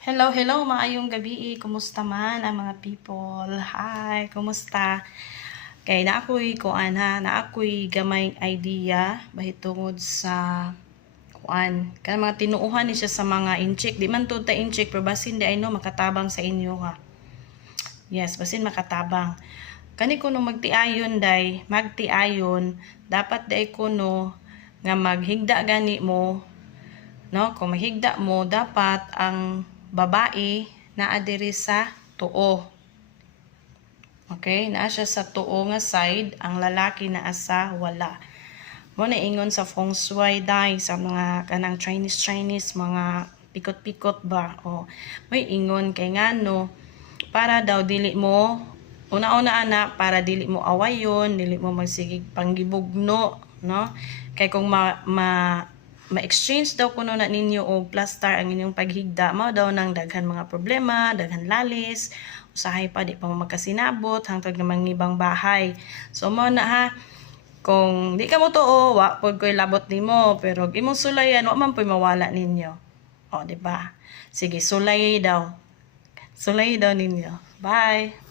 Hello, hello, maayong gabi. Kumusta man ang mga people? Hi, kumusta? Kay naakoy kuan ha, naakoy gamay idea bahitungod sa kuan. Kaya mga tinuuhan ni siya sa mga incheck. Di man to ta incheck pero basin di ay no makatabang sa inyo ha. Yes, basin makatabang. Kani kuno magtiayon day, magtiayon dapat day kuno nga maghigda gani mo, no? Kung maghigda mo dapat ang babae naa diri sa tuo. Okay, naa siya sa tuo nga side, ang lalaki naa sa wala. Mo na ingon sa feng shui dai sa mga kanang Chinese mga pikot-pikot ba o may ingon kay ngano para daw dili mo una-una ana para dili mo awayon, dili mo magsigig panggibugno, no? Kay kung ma-exchange daw kuno na ninyo og plaster ang inyong paghigda, mao daw nang daghan mga problema, daghan lalis, usahay pa di pa mo magkasinabot hangtod nga mangibang bahay. So mo na ha, kung di ka mo tuo, wa pod koy labot nimo, pero imong sulayan wa man poy mawala ninyo. O di ba? Sige, sulay daw. Sulay daw ninyo. Bye.